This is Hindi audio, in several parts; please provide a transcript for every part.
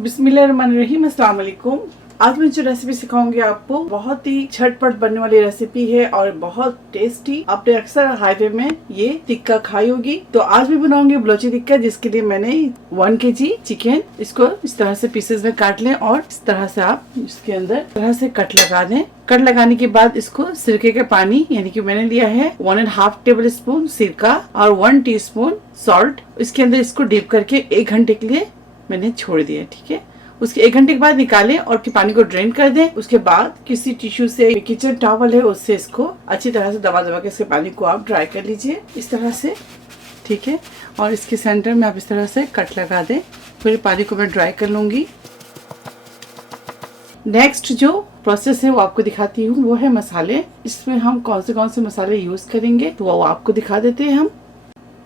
बिस्मिल्लाहिर्रहमानिर्रहीम, अस्सलाम वालेकुम। आज मैं जो रेसिपी सिखाऊंगी आपको बहुत ही झटपट बनने वाली रेसिपी है और बहुत टेस्टी। आपने अक्सर हाईवे में ये टिक्का खाई होगी, तो आज भी बनाऊंगी बलोची टिक्का, जिसके लिए मैंने 1 kg चिकन, इसको इस तरह से पीसेस में काट लें और इस तरह से आप इसके अंदर इस तरह से कट लगा दें। कट लगाने के बाद इसको सिरके के पानी, यानी कि मैंने लिया है 1.5 टेबल स्पून सिरका और 1 टीस्पून सॉल्ट, इसके अंदर इसको डीप करके 1 घंटे के लिए मैंने छोड़ दिया। ठीक है, उसके 1 घंटे के बाद निकालें और पानी को ड्रेन कर दें। उसके बाद किसी टिश्यू से, किचन टॉवल है उससे इसको अच्छी तरह से दबा दबा के इसके पानी को आप ड्राई कर लीजिए इस तरह से। ठीक है, और इसके सेंटर में आप इस तरह से कट लगा दें। फिर पानी को मैं ड्राई कर लूंगी। नेक्स्ट जो प्रोसेस है वो आपको दिखाती हूँ, वो है मसाले। इसमें हम कौन से मसाले यूज करेंगे तो वो आपको दिखा देते हैं हम।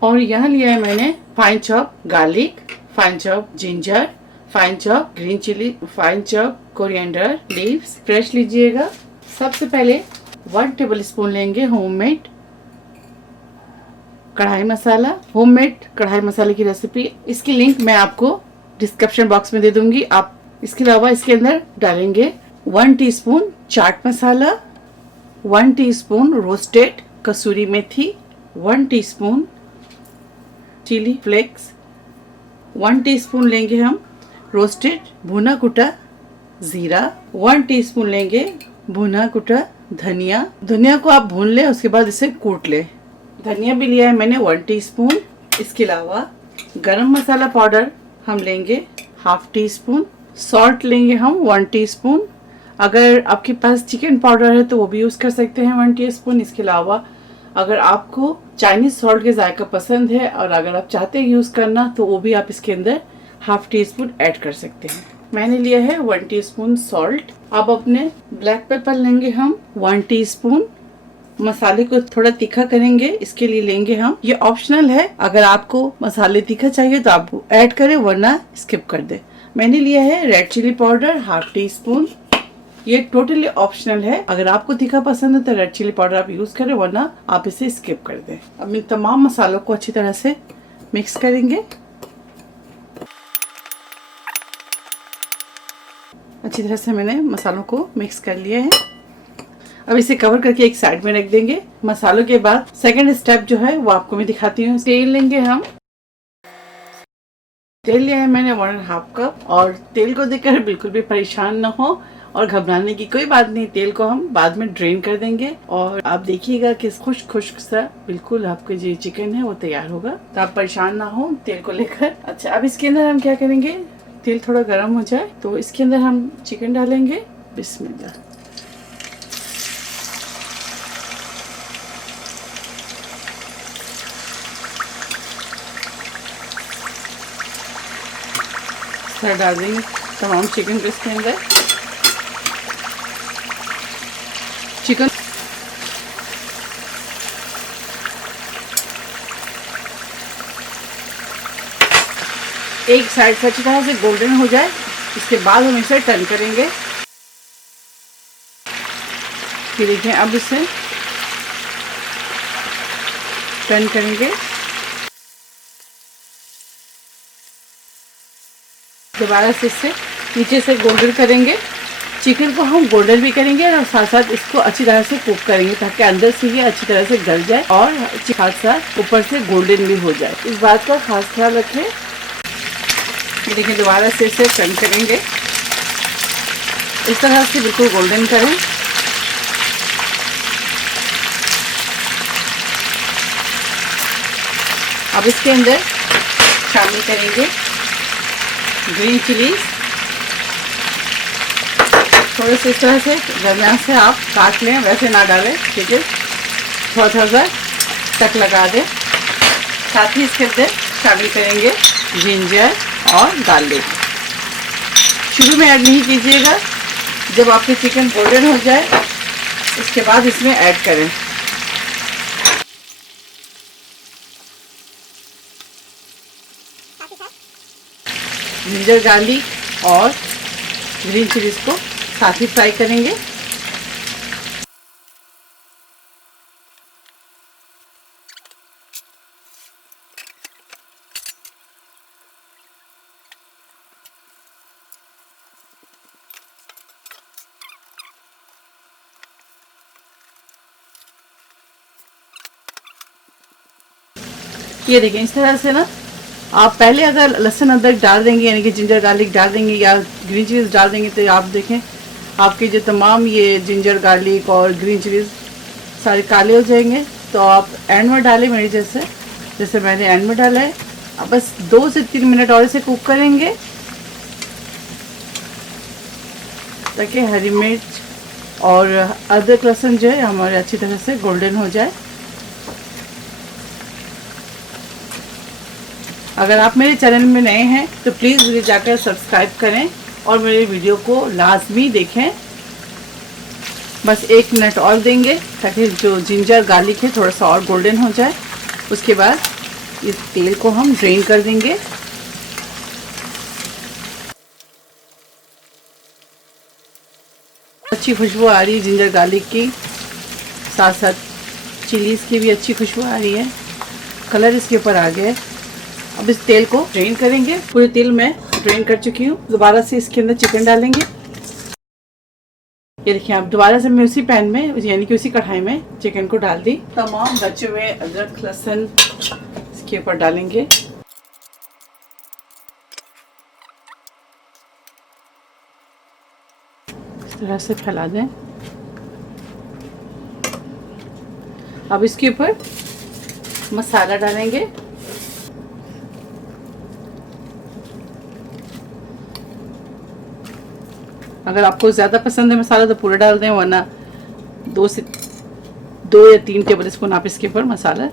और यहाँ लिया है मैंने fine chop garlic, fine chop ginger, fine chop green chilli, fine chop coriander leaves, fresh लीजिएगा। सबसे पहले 1 टेबल स्पून लेंगे होममेड कढ़ाई मसाला। होममेड कढ़ाई मसाले की रेसिपी, इसकी लिंक मैं आपको डिस्क्रिप्शन बॉक्स में दे दूंगी। आप इसके अलावा इसके अंदर डालेंगे 1 teaspoon chaat masala, 1 teaspoon roasted कसूरी मेथी, 1 टीस्पून चिली फ्लेक्स, 1 टीस्पून लेंगे हम रोस्टेड भुना कुटा जीरा, 1 टीस्पून लेंगे भुना कुटा धनिया। धनिया को आप भून लें, उसके बाद इसे कूट लें। धनिया भी लिया है मैंने 1 टीस्पून। इसके अलावा गरम मसाला पाउडर हम लेंगे 1/2 टीस्पून। सॉल्ट लेंगे हम 1 टीस्पून। अगर आपके पास चिकन पाउडर है तो वो भी यूज कर सकते हैं 1 टीस्पून। इसके अलावा अगर आपको चाइनीज सॉल्ट के जायका पसंद है और अगर आप चाहते हैं यूज करना तो वो भी आप इसके अंदर 1/2 टीस्पून ऐड कर सकते हैं। मैंने लिया है 1 टीस्पून सॉल्ट। अब अपने ब्लैक पेपर लेंगे हम 1 टीस्पून। मसाले को थोड़ा तीखा करेंगे, इसके लिए लेंगे हम, ये ऑप्शनल है, अगर आपको मसाले तीखा चाहिए तो आप ऐड करें वरना स्किप कर दें। मैंने लिया है रेड चिली पाउडर 1/2 टीस्पून। ये टोटली ऑप्शनल है, अगर आपको तीखा पसंद है तो रेड चिली पाउडर आप यूज करें वरना आप इसे स्किप कर दें। अब इन तमाम मसालों को अच्छी तरह से मिक्स करेंगे। अच्छी तरह से मैंने मसालों को मिक्स कर लिया है। अब इसे कवर करके एक साइड में रख देंगे। मसालों के बाद सेकंड स्टेप जो है वो आपको मैं दिखाती हूँ। तेल लेंगे हम, तेल लिया है मैंने 1.5 कप। और तेल को देखकर बिल्कुल भी परेशान ना हो और घबराने की कोई बात नहीं, तेल को हम बाद में ड्रेन कर देंगे और आप देखिएगा कि खुश्क खुश्क सा बिल्कुल आपका जो चिकन है वो तैयार होगा, तो आप परेशान ना हो तेल को लेकर। अच्छा, अब इसके अंदर हम क्या करेंगे, तेल थोड़ा गर्म हो जाए तो इसके अंदर हम चिकन डालेंगे। बिस्मिल्लाह। डाल देंगे तमाम चिकन को इसके अंदर। चिकन एक साइड से अच्छी तरह से गोल्डन हो जाए, इसके बाद हम इसे टर्न करेंगे। फिर देखिए, अब इसे टर्न करेंगे, दोबारा से इसे नीचे से गोल्डन करेंगे। चिकन को हम गोल्डन भी करेंगे और साथ साथ इसको अच्छी तरह से कुक करेंगे ताकि अंदर से ही अच्छी तरह से गल जाए और साथ साथ ऊपर से गोल्डन भी हो जाए। इस बात का खास ख्याल रखें। ये देखिए, दोबारा से इसे टर्न करेंगे, इस तरह से बिल्कुल गोल्डन करें। अब इसके अंदर शामिल करेंगे ग्रीन चिलीज, थोड़े से इस तरह से दरमियान से आप काट लें, वैसे ना डालें। ठीक है, थोड़ा थोड़ा तक लगा दें। साथ ही इसके अंदर शामिल करेंगे जिंजर और गार्लिक। शुरू में ऐड नहीं कीजिएगा, जब आपके चिकन गोल्डन हो जाए उसके बाद इसमें ऐड करें। जिंजर गार्लिक और ग्रीन चिलीज को साथ ही फ्राई करेंगे। ये देखिए इस तरह से ना आप पहले अगर लहसुन अदरक डाल देंगे यानी कि जिंजर गार्लिक डाल देंगे या ग्रीन चिलीज डाल देंगे तो आप देखें आपके जो तमाम ये जिंजर गार्लिक और ग्रीन चिलीज सारे काले हो जाएंगे। तो आप एंड में डालें मेरी जैसे मैंने एंड में डाला है। अब बस 2 से 3 मिनट और इसे कुक करेंगे ताकि हरी मिर्च और अदरक लहसुन जो है हमारे अच्छी तरह से गोल्डन हो जाए। अगर आप मेरे चैनल में नए हैं तो प्लीज़ मुझे जाकर सब्सक्राइब करें और मेरे वीडियो को लाजमी देखें। बस 1 मिनट और देंगे ताकि जो जिंजर गार्लिक है थोड़ा सा और गोल्डन हो जाए। उसके बाद इस तेल को हम ड्रेन कर देंगे। अच्छी खुशबू आ रही है जिंजर गार्लिक की, साथ साथ चिलीज़ की भी अच्छी खुशबू आ रही है। कलर इसके ऊपर आ गया है। अब इस तेल को ड्रेन करेंगे। पूरे तेल मैं ड्रेन कर चुकी हूँ। दोबारा से इसके अंदर चिकन डालेंगे। ये देखिए आप दोबारा से मैं उसी पैन में यानी कि उसी कढ़ाई में चिकन को डाल दी। तमाम बचे हुए अदरक लहसुन इसके ऊपर डालेंगे। इस तरह से फैला दें। अब इसके ऊपर मसाला डालेंगे। अगर आपको ज़्यादा पसंद है मसाला तो पूरा डाल दें, वरना 2 या 3 टेबल स्पून आप इसके ऊपर मसाला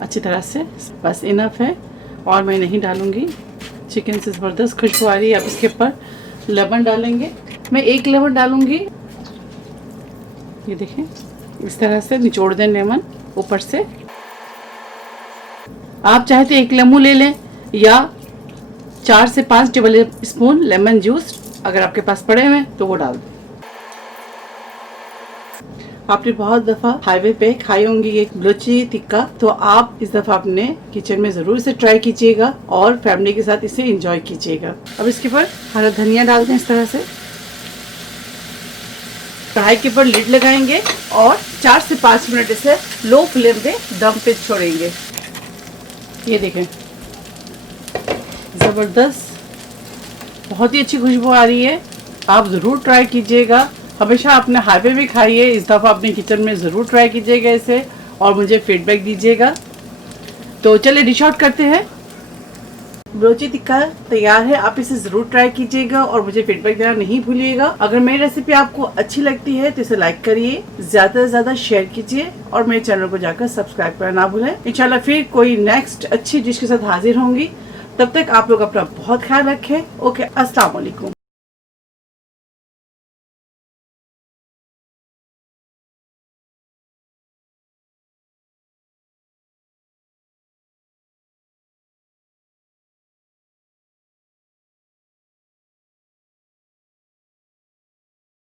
अच्छी तरह से, बस इनफ है और मैं नहीं डालूँगी। चिकन से ज़बरदस्त खुशबू आ रही है। अब इसके ऊपर लेमन डालेंगे। मैं 1 लेमन डालूँगी। ये देखें इस तरह से निचोड़ दें लेमन ऊपर से। आप चाहे तो 1 लेमू ले लें या 4 से 5 टेबल स्पून लेमन जूस अगर आपके पास पड़े हुए तो वो डाल दें। आपने बहुत दफ़ा हाईवे पे खाई होंगी ये बलोची टिक्का, तो आप इस दफ़ा अपने किचन में ज़रूर इसे ट्राई कीजिएगा और फैमिली के साथ इसे एंजॉय कीजिएगा। अब इसके ऊपर हरा धनिया डाल दें इस तरह से। कढ़ाई के ऊपर लिड लगाएंगे और 4 से 5 मिनट इसे लो फ्लेम पे दम पे छोड़ेंगे। ये देखें ज़बरदस्त बहुत ही अच्छी खुशबू आ रही है। आप ज़रूर ट्राई कीजिएगा। हमेशा आपने हाईवे में खाई है, इस दफ़ा अपने किचन में ज़रूर ट्राई कीजिएगा इसे और मुझे फीडबैक दीजिएगा। तो चलिए डिश आउट करते हैं। बलोची टिक्का तैयार है। आप इसे ज़रूर ट्राई कीजिएगा और मुझे फीडबैक देना नहीं भूलिएगा। अगर मेरी रेसिपी आपको अच्छी लगती है तो इसे लाइक करिए, ज़्यादा से ज़्यादा शेयर कीजिए और मेरे चैनल को जाकर सब्सक्राइब करना ना भूलें। इंशाल्लाह फिर कोई नेक्स्ट अच्छी डिश के साथ हाजिर होंगी। तब तक आप लोग अपना बहुत ख्याल रखें। ओके, अस्सलाम वालेकुम।